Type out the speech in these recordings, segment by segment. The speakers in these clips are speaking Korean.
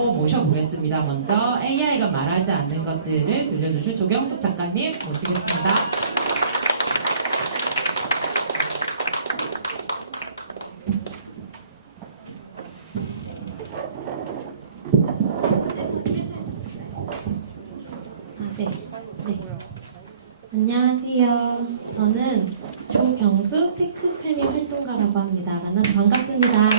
자리로 모셔보겠습니다. 먼저 AI가 말하지 않는 것들을 들려주실 조경숙 작가님 모시겠습니다. 안녕하세요. 저는 조경숙 테크패미 활동가라고 합니다. 만나서 반갑습니다.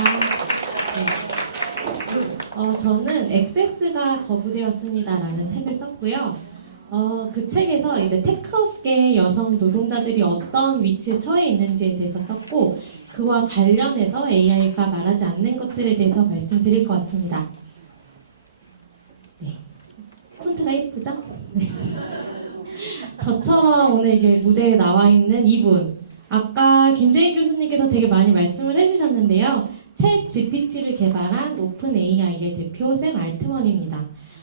저는 액세스가 거부되었습니다라는 책을 썼고요. 그 책에서 이제 테크업계 여성 노동자들이 어떤 위치에 처해 있는지에 대해서 썼고, 그와 관련해서 AI가 말하지 않는 것들에 대해서 말씀드릴 것 같습니다. 네. 폰트가 예쁘죠? 네. 저처럼 오늘 이게 무대에 나와 있는 이분, 아까 김재인 교수님께서 되게 많이 말씀을 해주셨는데요. 챗 GPT를 개발한 오픈 AI의 대표 샘 알트먼입니다.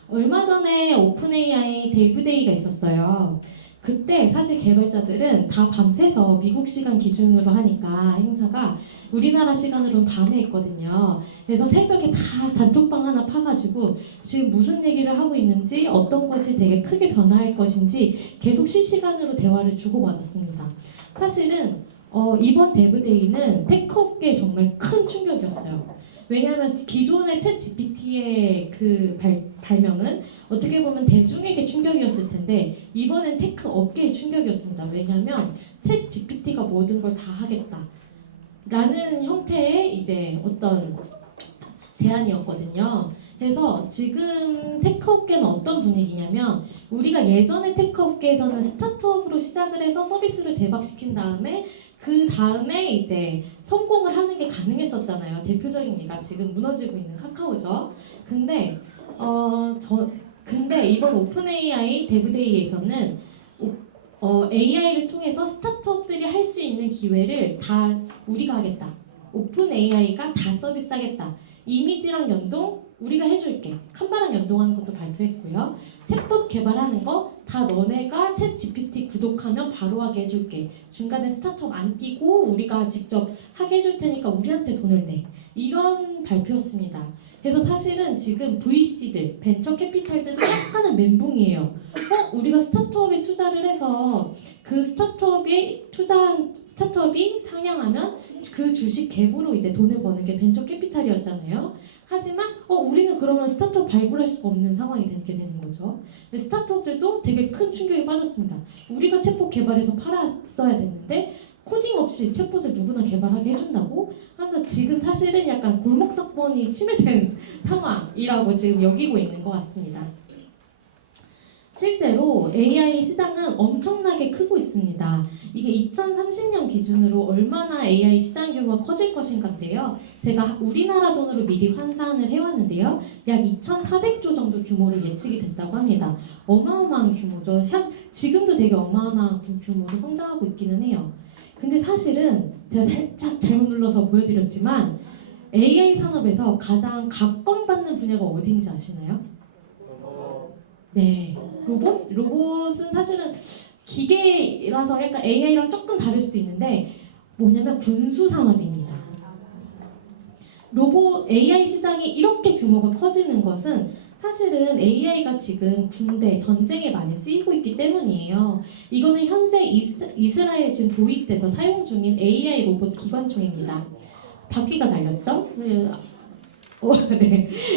얼마 전에 오픈 AI 데이브데이가 있었어요. 그때 사실 개발자들은 다 밤새서 미국 시간 기준으로 하니까 행사가 우리나라 시간으로는 밤에 했거든요. 그래서 새벽에 다 단톡방 하나 파가지고 지금 무슨 얘기를 하고 있는지, 어떤 것이 되게 크게 변화할 것인지 계속 실시간으로 대화를 주고받았습니다. 사실은 이번 데브데이는 테크업계에 정말 큰 충격이었어요. 왜냐하면 기존의 챗 GPT의 그 발명은 어떻게 보면 대중에게 충격이었을 텐데, 이번엔 테크 업계의 충격이었습니다. 왜냐하면 챗 GPT가 모든 걸 다 하겠다 라는 형태의 이제 어떤 제안이었거든요. 그래서 지금 테크업계는 어떤 분위기냐면, 우리가 예전에 테크업계에서는 스타트업으로 시작을 해서 서비스를 대박시킨 다음에 그 다음에 이제 성공을 하는 게 가능했었잖아요. 대표적인 예가 지금 무너지고 있는 카카오죠. 근데 이번 오픈 AI 데브데이에서는 AI를 통해서 스타트업들이 할 수 있는 기회를 다 우리가 하겠다. 오픈 AI가 다 서비스하겠다. 이미지랑 연동 우리가 해줄게. 칸바랑 연동하는 것도 발표했고요. 챗봇 개발하는 거 다 너네가 챗 GPT 구독하면 바로 하게 해줄게. 중간에 스타트업 안 끼고 우리가 직접 하게 해줄 테니까 우리한테 돈을 내. 이런 발표였습니다. 그래서 사실은 지금 VC들, 벤처 캐피탈들도 약간은 멘붕이에요. 우리가 스타트업에 투자를 해서 그 스타트업에 투자한 스타트업이 상향하면 그 주식 갭으로 이제 돈을 버는 게 벤처 캐피탈이었잖아요. 하지만 우리는 그러면 스타트업 발굴할 수가 없는 상황이 되게 되는 거죠. 스타트업들도 되게 큰 충격에 빠졌습니다. 우리가 챗봇 개발해서 팔았어야 됐는데 코딩 없이 챗봇을 누구나 개발하게 해준다고? 하면서 지금 사실은 약간 골목사건이 침해된 상황이라고 지금 여기고 있는 것 같습니다. 실제로 AI 시장은 엄청나게 크고 있습니다. 이게 2030년 기준으로 얼마나 AI 시장 규모가 커질 것인가인데요. 제가 우리나라 돈으로 미리 환산을 해왔는데요. 약 2,400조 정도 규모로 예측이 된다고 합니다. 어마어마한 규모죠. 지금도 되게 어마어마한 규모로 성장하고 있기는 해요. 근데 사실은 제가 살짝 잘못 눌러서 보여드렸지만 AI 산업에서 가장 각광받는 분야가 어디인지 아시나요? 네, 로봇은 사실은 기계라서 약간 AI랑 조금 다를 수도 있는데 뭐냐면 군수 산업입니다. AI 시장이 이렇게 규모가 커지는 것은 사실은 AI가 지금 군대, 전쟁에 많이 쓰이고 있기 때문이에요. 이거는 현재 이스라엘에 지금 도입돼서 사용 중인 AI 로봇 기관총입니다. 바퀴가 달렸죠? 네.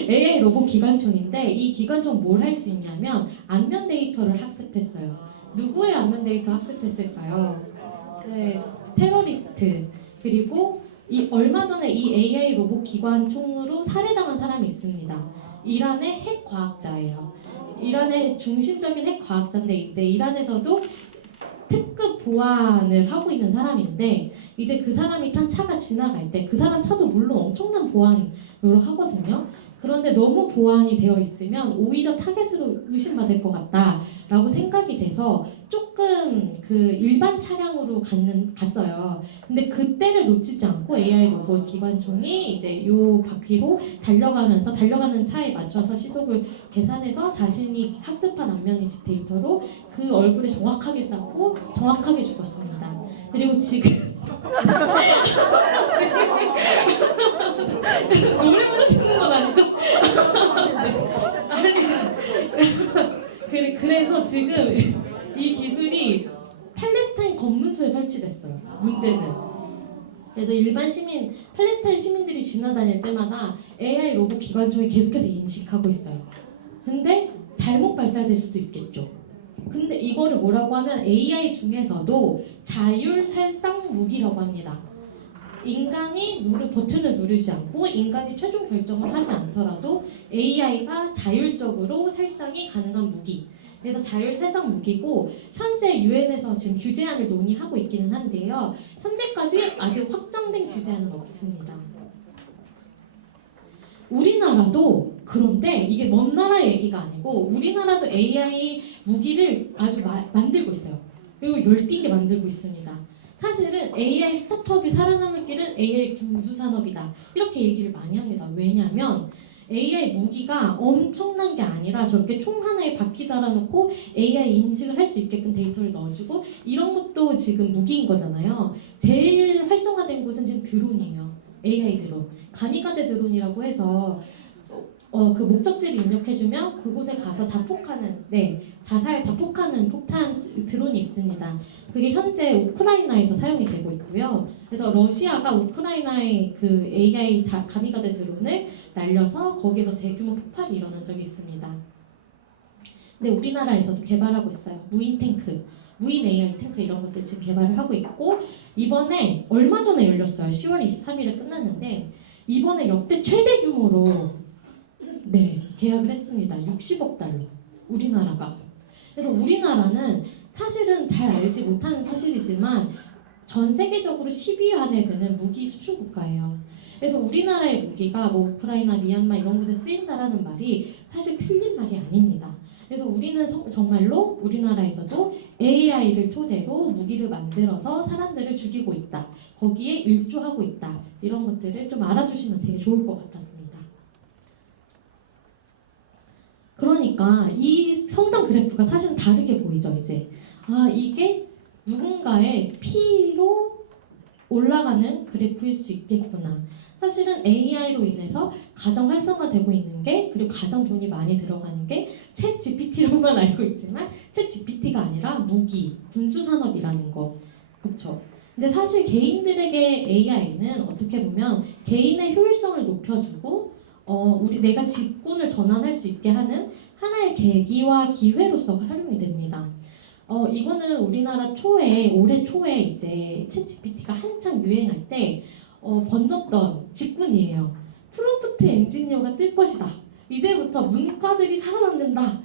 AI 로봇 기관총인데 이 기관총 뭘 할 수 있냐면 안면 데이터를 학습했어요. 누구의 안면 데이터 학습했을까요? 네, 테러리스트. 그리고 얼마 전에 이 AI 로봇 기관총으로 살해당한 사람이 있습니다. 이란의 핵 과학자예요. 이란의 중심적인 핵 과학자인데 이제 이란에서도 특급 보안을 하고 있는 사람인데, 이제 그 사람이 탄 차가 지나갈 때 그 사람 차도 물론 엄청난 보안으로 하거든요. 그런데 너무 보안이 되어 있으면 오히려 타겟으로 의심받을 것 같다라고 생각이 돼서 조금 그 일반 차량으로 갔어요. 근데 그때를 놓치지 않고 AI 로봇 기관총이 이제 요 바퀴로 달려가면서 달려가는 차에 맞춰서 시속을 계산해서 자신이 학습한 안면인식 데이터로 그 얼굴에 정확하게 쐈고 정확하게 죽었습니다. 그리고 지금 노래 부르시는 건 아니죠? 그래서 지금 이 기술이 팔레스타인 검문소에 설치됐어요. 문제는. 그래서 일반 시민, 팔레스타인 시민들이 지나다닐 때마다 AI 로봇 기관총이 계속해서 인식하고 있어요. 근데 잘못 발사될 수도 있겠죠. 근데 이거를 뭐라고 하면 AI 중에서도 자율살상 무기라고 합니다. 인간이 버튼을 누르지 않고 인간이 최종 결정을 하지 않더라도 AI가 자율적으로 살상이 가능한 무기. 그래서 자율살상 무기고 현재 유엔에서 지금 규제안을 논의하고 있기는 한데요. 현재까지 아직 확정된 규제안은 없습니다. 우리나라도 그런데 이게 먼 나라 얘기가 아니고 우리나라도 AI 무기를 아주 만들고 있어요. 그리고 열띠게 만들고 있습니다. 사실은 AI 스타트업이 살아남을 길은 AI 군수산업이다. 이렇게 얘기를 많이 합니다. 왜냐하면 AI 무기가 엄청난 게 아니라 저렇게 총 하나에 바퀴 달아놓고 AI 인식을 할 수 있게끔 데이터를 넣어주고 이런 것도 지금 무기인 거잖아요. 제일 활성화된 곳은 지금 드론이에요. AI 드론. 가미가제 드론이라고 해서 그 목적지를 입력해주면 그곳에 가서 자폭하는, 자살 자폭하는 폭탄 드론이 있습니다. 그게 현재 우크라이나에서 사용이 되고 있고요. 그래서 러시아가 우크라이나의 그 AI 가미가제 드론을 날려서 거기에서 대규모 폭발이 일어난 적이 있습니다. 근데 우리나라에서도 개발하고 있어요. 무인 탱크, 무인 AI 탱크 이런 것들 지금 개발을 하고 있고 이번에 얼마 전에 열렸어요. 10월 23일에 끝났는데 이번에 역대 최대 규모로 계약을 했습니다. 60억 달러. 우리나라가. 그래서 우리나라는 사실은 잘 알지 못하는 사실이지만 전 세계적으로 10위 안에 드는 무기 수출 국가예요. 그래서 우리나라의 무기가 뭐 우크라이나, 미얀마 이런 곳에 쓰인다라는 말이 사실 틀린 말이 아닙니다. 그래서 우리는 정말로 우리나라에서도 AI를 토대로 무기를 만들어서 사람들을 죽이고 있다. 거기에 일조하고 있다. 이런 것들을 좀 알아주시면 되게 좋을 것 같았습니다. 그러니까 이 성장 그래프가 사실은 다르게 보이죠, 이제. 이게 누군가의 피로 올라가는 그래프일 수 있겠구나. 사실은 AI로 인해서 가장 활성화되고 있는 게 그리고 가장 돈이 많이 들어가는 게 챗 GPT로만 알고 있지만 챗 GPT가 아니라 무기, 군수산업이라는 거. 그렇죠? 근데 사실 개인들에게 AI는 어떻게 보면 개인의 효율성을 높여주고 내가 직군을 전환할 수 있게 하는 하나의 계기와 기회로서 활용이 됩니다. 이거는 우리나라 올해 초에 이제 챗 GPT가 한창 유행할 때 번졌던 직군이에요. 프롬프트 엔지니어가 뜰 것이다. 이제부터 문과들이 살아남는다.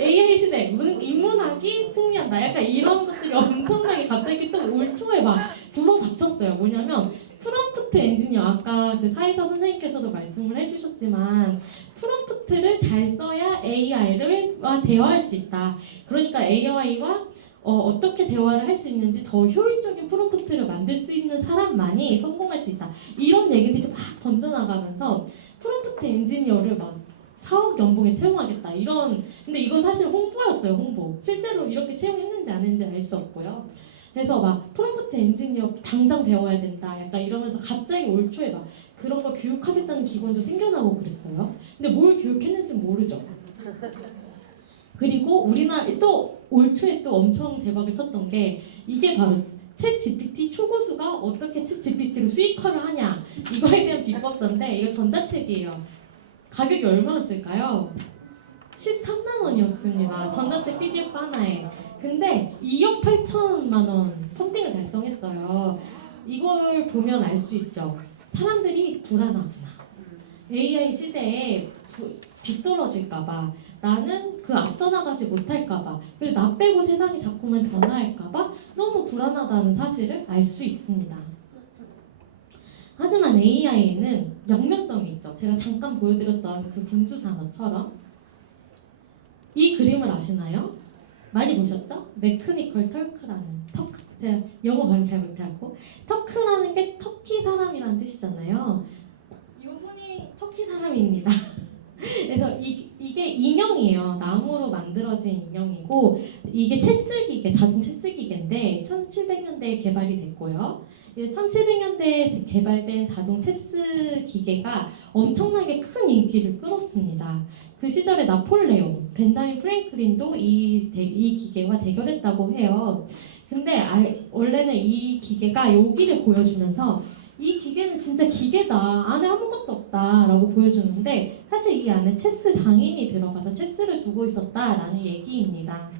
AI 시대, 인문학이 승리한다. 약간 이런 것들이 엄청나게 갑자기 또 올 초에 막 불어닥쳤어요. 뭐냐면 프롬프트 엔지니어, 아까 그 사이사 선생님께서도 말씀을 해주셨지만 프롬프트를 잘 써야 AI와 대화할 수 있다. 그러니까 AI와 어떻게 대화를 할 수 있는지 더 효율적인 프롬프트를 만들 수 있는 사람만이 성공할 수 있다. 이런 얘기들이 막 번져나가면서 프롬프트 엔지니어를 막 4억 연봉에 채용하겠다. 근데 이건 사실 홍보였어요, 홍보. 실제로 이렇게 채용했는지 안 했는지 알 수 없고요. 그래서 막 프롬프트 엔지니어 당장 배워야 된다. 약간 이러면서 갑자기 올 초에 막 그런 거 교육하겠다는 기관도 생겨나고 그랬어요. 근데 뭘 교육했는지 모르죠. 그리고 우리나라 또 올 초에 또 엄청 대박을 쳤던 게 이게 바로 챗 GPT 초고수가 어떻게 챗 GPT로 수익화를 하냐 이거에 대한 비법서인데 이거 전자책이에요. 가격이 얼마였을까요? 13만 원이었습니다. 전자책 PDF 하나에. 근데 2억 8천만 원 펀딩을 달성했어요. 이걸 보면 알 수 있죠. 사람들이 불안하구나. AI 시대에 뒤떨어질까봐, 나는 그 앞서 나가지 못할까봐, 그리고 나 빼고 세상이 자꾸만 변화할까봐 너무 불안하다는 사실을 알 수 있습니다. 하지만 AI에는 영면성이 있죠. 제가 잠깐 보여드렸던 그 군수산업처럼. 이 그림을 아시나요? 많이 보셨죠? 메커니컬 털크라는 제가 영어 발음 잘 못하고 터크라는 게 터키 사람이라는 뜻이잖아요. 이분이 터키 사람입니다. 그래서 이게 인형이에요. 나무로 만들어진 인형이고 이게 자동 체스기계인데 1700년대에 개발이 됐고요. 1700년대에 개발된 자동 체스 기계가 엄청나게 큰 인기를 끌었습니다. 그 시절에 나폴레옹, 벤자민 프랭클린도 이 기계와 대결했다고 해요. 근데 원래는 이 기계가 여기를 보여주면서 이 기계는 진짜 기계다. 안에 아무것도 없다. 라고 보여주는데 사실 이 안에 체스 장인이 들어가서 체스를 두고 있었다라는 얘기입니다.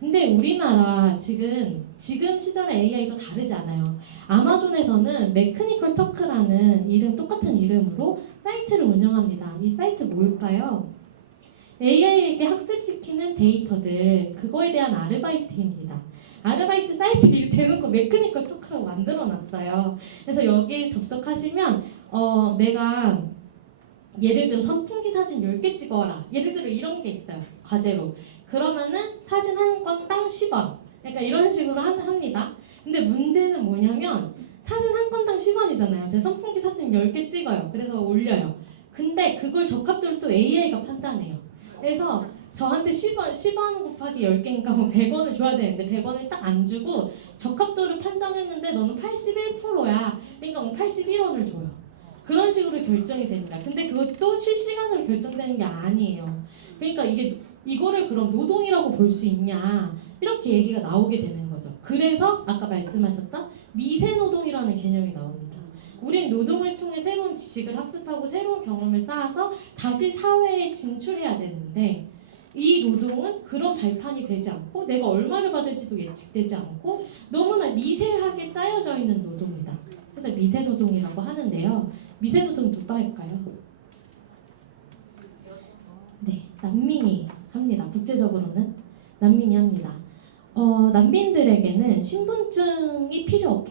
근데 우리나라 지금 시절의 AI도 다르지 않아요. 아마존에서는 메커니컬 터크라는 똑같은 이름으로 사이트를 운영합니다. 이 사이트 뭘까요? AI에게 학습시키는 데이터들, 그거에 대한 아르바이트입니다. 아르바이트 사이트 대놓고 메커니컬 토크라고 만들어놨어요. 그래서 여기에 접속하시면 내가 예를 들어 선풍기 사진 10개 찍어라. 예를 들어 이런 게 있어요. 과제로. 그러면은 사진 한 건당 10원. 약간 이런 식으로 합니다. 근데 문제는 뭐냐면 사진 한 건당 10원이잖아요. 제가 선풍기 사진 10개 찍어요. 그래서 올려요. 근데 그걸 적합도를 또 AI가 판단해요. 그래서 저한테 10원 곱하기 10개니까 뭐 100원을 줘야 되는데 100원을 딱 안 주고 적합도를 판정했는데 너는 81%야. 그러니까 뭐 81원을 줘요. 그런 식으로 결정이 됩니다. 근데 그것도 실시간으로 결정되는 게 아니에요. 그러니까 이거를 그럼 노동이라고 볼 수 있냐 이렇게 얘기가 나오게 되는 거죠. 그래서 아까 말씀하셨던 미세노동이라는 개념이 나옵니다. 우린 노동을 통해 새로운 지식을 학습하고 새로운 경험을 쌓아서 다시 사회에 진출해야 되는데 이 노동은 그런 발판이 되지 않고 내가 얼마를 받을지도 예측되지 않고 너무나 미세하게 짜여져 있는 노동이다. 그래서 미세노동이라고 하는데요. 미세노동 누가 할까요? 네, 난민이 합니다. 국제적으로는 난민이 합니다. 난민들에게는 신분증이 필요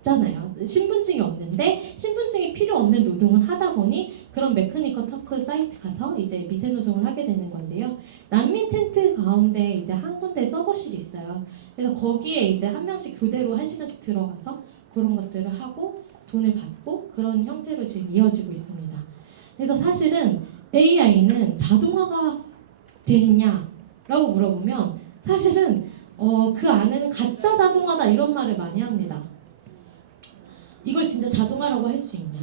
없잖아요. 신분증이 없는데 신분증이 필요 없는 노동을 하다 보니 그런 메커니컬 터크 사이트 가서 이제 미세노동을 하게 되는 건데요. 난민 텐트 가운데 이제 한 군데 서버실이 있어요. 그래서 거기에 이제 한 명씩 교대로 1시간씩 들어가서 그런 것들을 하고 돈을 받고 그런 형태로 지금 이어지고 있습니다. 그래서 사실은 AI는 자동화가 되느냐라고 물어보면 사실은 그 안에는 가짜 자동화다 이런 말을 많이 합니다. 이걸 진짜 자동화라고 할 수 있냐?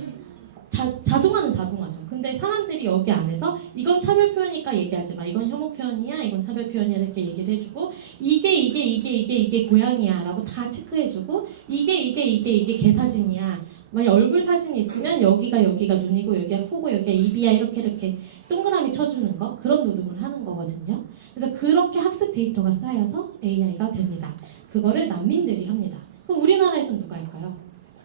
자동화는 자동화죠. 근데 사람들이 여기 안에서 이건 차별 표현이니까 얘기하지 마. 이건 혐오 표현이야. 이건 차별 표현이야. 이렇게 얘기를 해주고 이게 고양이야 라고 다 체크해주고 이게 개 사진이야. 만약 얼굴 사진이 있으면 여기가 눈이고 여기가 코고 여기가 입이야. 이렇게 동그라미 쳐주는 거. 그런 노동을 하는 거거든요. 그래서 그렇게 학습 데이터가 쌓여서 AI가 됩니다. 그거를 난민들이 합니다. 그럼 우리나라에서는 누가 할까요?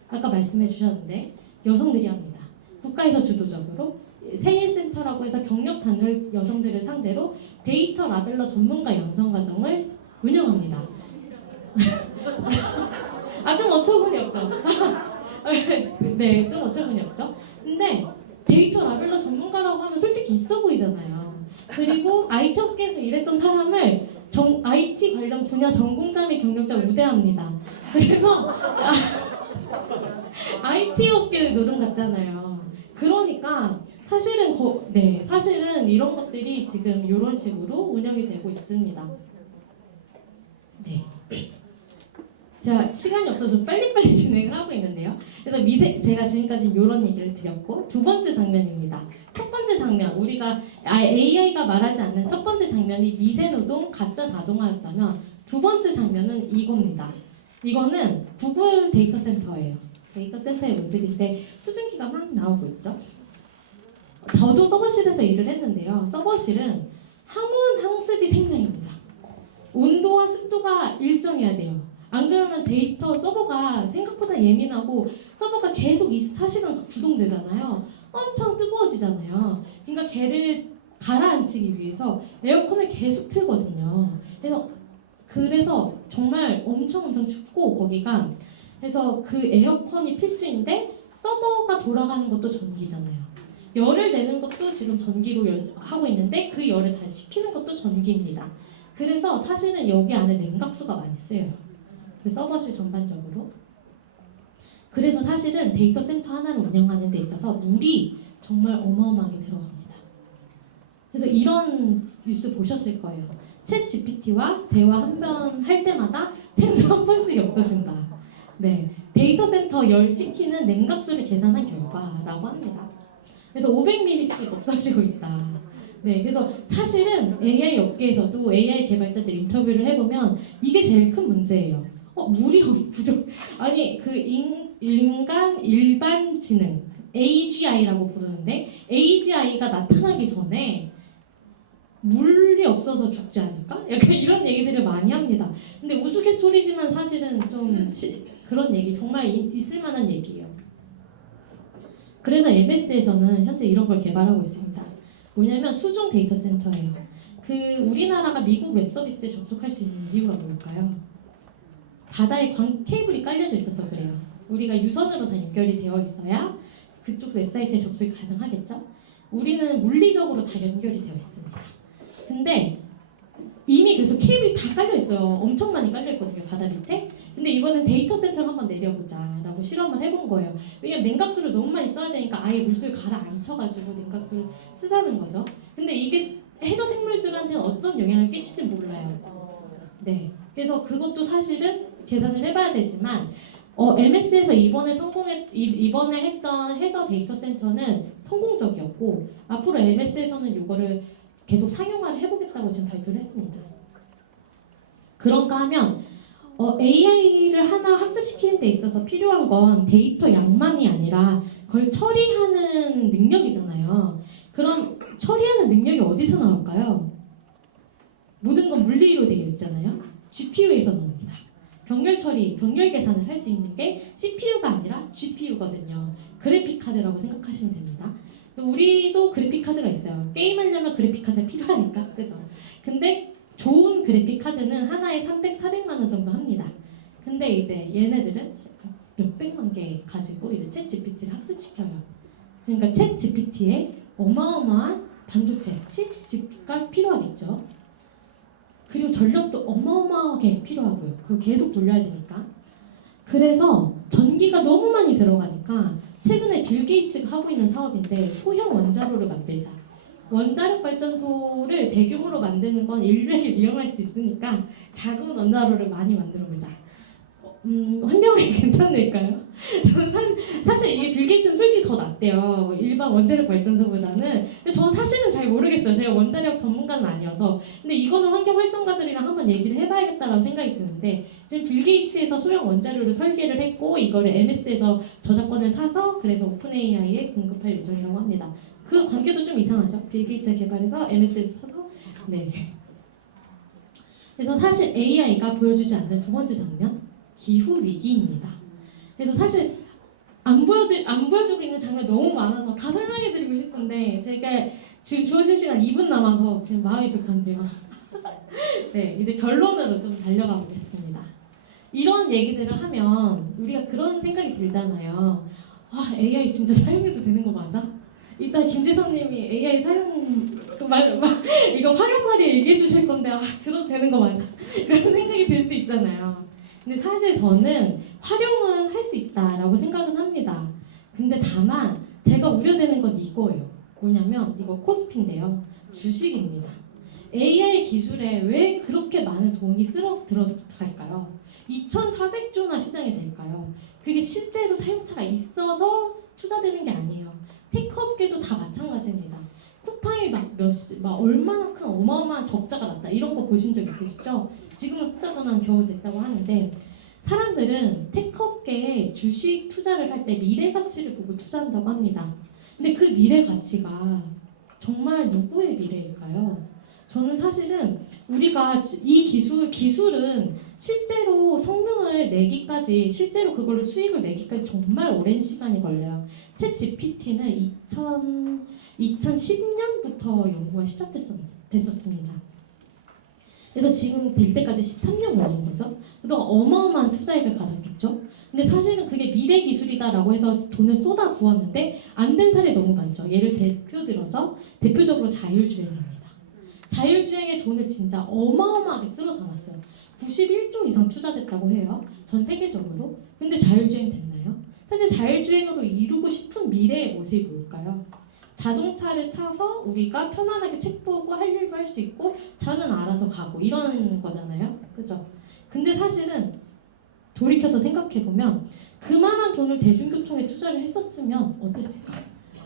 아까 말씀해 주셨는데 여성들이 합니다. 국가에서 주도적으로 생일센터라고 해서 경력 단절 여성들을 상대로 데이터 라벨러 전문가 양성과정을 운영합니다. 좀 어처구니 없죠? 네, 좀 어처구니 없죠? 근데 데이터 라벨러 전문가라고 하면 솔직히 있어 보이잖아요. 그리고 IT 업계에서 일했던 사람을 IT 관련 분야 전공자 및 경력자 우대합니다. 그래서 IT 업계 노동 같잖아요. 그러니까 사실은 이런 것들이 지금 이런 식으로 운영이 되고 있습니다. 네. 자, 시간이 없어서 좀 빨리빨리 진행을 하고 있는데요. 그래서 제가 지금까지 이런 얘기를 드렸고 두 번째 장면입니다. 첫 번째 장면, 우리가 AI가 말하지 않는 첫 번째 장면이 미세노동, 가짜 자동화였다면 두 번째 장면은 이겁니다. 이거는 구글 데이터 센터예요. 데이터 센터의 모습인데 수증기가 막 나오고 있죠. 저도 서버실에서 일을 했는데요. 서버실은 항온 항습이 생명입니다. 온도와 습도가 일정해야 돼요. 안 그러면 데이터 서버가 생각보다 예민하고 서버가 계속 24시간 구동되잖아요. 엄청 뜨거워지잖아요. 그러니까 걔를 가라앉히기 위해서 에어컨을 계속 틀거든요. 그래서 정말 엄청 춥고 거기가 그래서 그 에어컨이 필수인데 서버가 돌아가는 것도 전기잖아요. 열을 내는 것도 지금 전기로 하고 있는데 그 열을 다시 식히는 것도 전기입니다. 그래서 사실은 여기 안에 냉각수가 많이 쓰여요. 그 서버실 전반적으로. 그래서 사실은 데이터 센터 하나를 운영하는 데 있어서 물이 정말 어마어마하게 들어갑니다. 그래서 이런 뉴스 보셨을 거예요. 챗 GPT와 대화 한 번 할 때마다 생수 한 번씩 없어진다. 네, 데이터 센터 열 식히는 냉각수를 계산한 결과라고 합니다. 그래서 500ml씩 없어지고 있다. 네, 그래서 사실은 AI 업계에서도 AI 개발자들 인터뷰를 해보면 이게 제일 큰 문제예요. 물이 부족. 아니 그 인간 일반 지능 AGI라고 부르는데 AGI가 나타나기 전에 물이 없어서 죽지 않을까? 약간 이런 얘기들을 많이 합니다. 근데 우스갯소리지만 사실은 좀 그런 얘기 정말 있을 만한 얘기예요. 그래서 MS에서는 현재 이런 걸 개발하고 있습니다. 뭐냐면 수중 데이터 센터예요. 그 우리나라가 미국 웹 서비스에 접속할 수 있는 이유가 뭘까요? 바다에 케이블이 깔려져 있어서 그래요. 우리가 유선으로 다 연결이 되어 있어야 그쪽 웹사이트에 접속이 가능하겠죠? 우리는 물리적으로 다 연결이 되어 있습니다. 근데 이미 그래서 케이블이 다 깔려 있어요. 엄청 많이 깔려 있거든요, 바다 밑에. 근데 이번엔 데이터 센터를 한번 내려보자라고 실험을 해본 거예요. 왜냐면 냉각수를 너무 많이 써야 되니까 아예 물속에 가라앉혀가지고 냉각수를 쓰자는 거죠. 근데 이게 해저 생물들한테는 어떤 영향을 끼칠지 몰라요. 네. 그래서 그것도 사실은 계산을 해봐야 되지만 MS에서 이번에 했던 해저 데이터 센터는 성공적이었고 앞으로 MS에서는 이거를 계속 상용화를 해보겠다고 지금 발표를 했습니다. 그런가 하면 AI를 하나 학습시키는 데 있어서 필요한 건 데이터 양만이 아니라 그걸 처리하는 능력이잖아요. 그럼 처리하는 능력이 어디서 나올까요? 모든 건 물리로 되어 있잖아요. GPU에서 나옵니다. 병렬 처리, 병렬 계산을 할 수 있는 게 CPU가 아니라 GPU거든요. 그래픽 카드라고 생각하시면 됩니다. 우리도 그래픽 카드가 있어요. 게임하려면 그래픽 카드가 필요하니까, 그죠? 근데 좋은 그래픽 카드는 하나에 300, 400만 원 정도 합니다. 근데 이제 얘네들은 몇백만 개 가지고 이제 챗 GPT를 학습시켜요. 그러니까 챗 GPT에 어마어마한 반도체, 칩가 필요하겠죠. 그리고 전력도 어마어마하게 필요하고요. 그거 계속 돌려야 되니까. 그래서 전기가 너무 많이 들어가니까 최근에 빌 게이츠가 하고 있는 사업인데 소형 원자로를 만들자. 원자력 발전소를 대규모로 만드는 건 인류에게 위험할 수 있으니까 작은 원자로를 많이 만들어보자. 환경에 괜찮을까요? 저는 사실 이게 빌 게이츠는 솔직히 더 낫대요. 일반 원자력 발전소보다는. 근데 저는 사실은 잘 모르겠어요. 제가 원자력 전문가는 아니어서. 근데 이거는 환경활동가들이랑 한번 얘기를 해봐야겠다라는 생각이 드는데 지금 빌 게이츠에서 소형 원자로를 설계를 했고 이거를 MS에서 저작권을 사서 그래서 오픈 AI에 공급할 예정이라고 합니다. 그 관계도 좀 이상하죠. 빌 게이츠가 개발해서 MS에서 사서. 네. 그래서 사실 AI가 보여주지 않는 두 번째 장면, 기후 위기입니다. 그래서 사실 안 보여주고 있는 장면이 너무 많아서 다 설명해드리고 싶은데 제가 지금 주어진 시간 2분 남아서 지금 마음이 급한데요. 네, 이제 결론으로 좀 달려가 보겠습니다. 이런 얘기들을 하면 우리가 그런 생각이 들잖아요. AI 진짜 사용해도 되는 거 맞아? 이따 김지성님이 AI 사용 이거 활용사례 얘기해 주실 건데 들어도 되는 거 맞아? 이런 생각이 들 수 있잖아요. 근데 사실 저는 활용은 할 수 있다라고 생각은 합니다. 근데 다만 제가 우려되는 건 이거예요. 뭐냐면 이거 코스피인데요. 주식입니다. AI 기술에 왜 그렇게 많은 돈이 들어갈까요? 2,400조나 시장이 될까요? 그게 실제로 사용자가 있어서 투자되는 게 아니에요. 테크업계도 다 마찬가지입니다. 쿠팡이 막 얼마나 큰 어마어마한 적자가 났다 이런 거 보신 적 있으시죠? 지금은 흑자전환 겨우 됐다고 하는데 사람들은 테크업계에 주식 투자를 할 때 미래 가치를 보고 투자한다고 합니다. 근데 그 미래 가치가 정말 누구의 미래일까요? 저는 사실은 우리가 이 기술은 실제로 성능을 내기까지 실제로 그걸로 수익을 내기까지 정말 오랜 시간이 걸려요. 챗 GPT는 2010년부터 연구가 시작됐었습니다. 그래서 지금 될 때까지 13년 걸린 거죠. 그래서 어마어마한 투자액을 받았겠죠. 근데 사실은 그게 미래 기술이다라고 해서 돈을 쏟아 부었는데 안 된 사례 너무 많죠. 예를 대표적으로 자율주행입니다. 자율주행에 돈을 진짜 어마어마하게 쓸어 담았어요. 91조 이상 투자됐다고 해요. 전 세계적으로. 근데 자율주행 됐나요? 사실 자율주행으로 이루고 싶은 미래의 모습이 뭘까요? 자동차를 타서 우리가 편안하게 책 보고 할 일도 할 수 있고 차는 알아서 가고 이런 거잖아요. 그죠? 근데 사실은 돌이켜서 생각해보면 그만한 돈을 대중교통에 투자를 했었으면 어땠을까?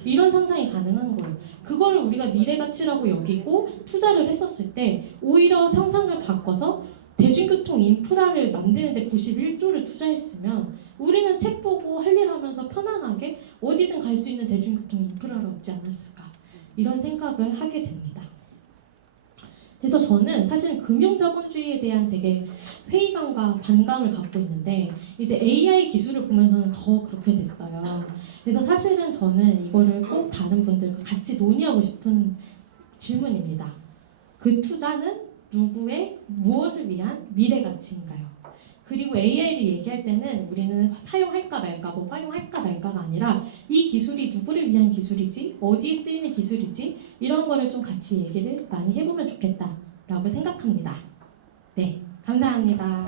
이런 상상이 가능한 거예요. 그거를 우리가 미래 가치라고 여기고 투자를 했었을 때 오히려 상상을 바꿔서 대중교통 인프라를 만드는데 91조를 투자했으면 우리는 책 보고 할 일 하면서 편안하게 어디든 갈 수 있는 대중교통 인프라를 얻지 않았을까 이런 생각을 하게 됩니다. 그래서 저는 사실 금융자본주의에 대한 되게 회의감과 반감을 갖고 있는데 이제 AI 기술을 보면서는 더 그렇게 됐어요. 그래서 사실은 저는 이거를 꼭 다른 분들과 같이 논의하고 싶은 질문입니다. 그 투자는 누구의 무엇을 위한 미래 가치인가요? 그리고 AI를 얘기할 때는 우리는 사용할까 말까, 뭐 활용할까 말까가 아니라 이 기술이 누구를 위한 기술이지, 어디에 쓰이는 기술이지 이런 거를 좀 같이 얘기를 많이 해보면 좋겠다라고 생각합니다. 네, 감사합니다.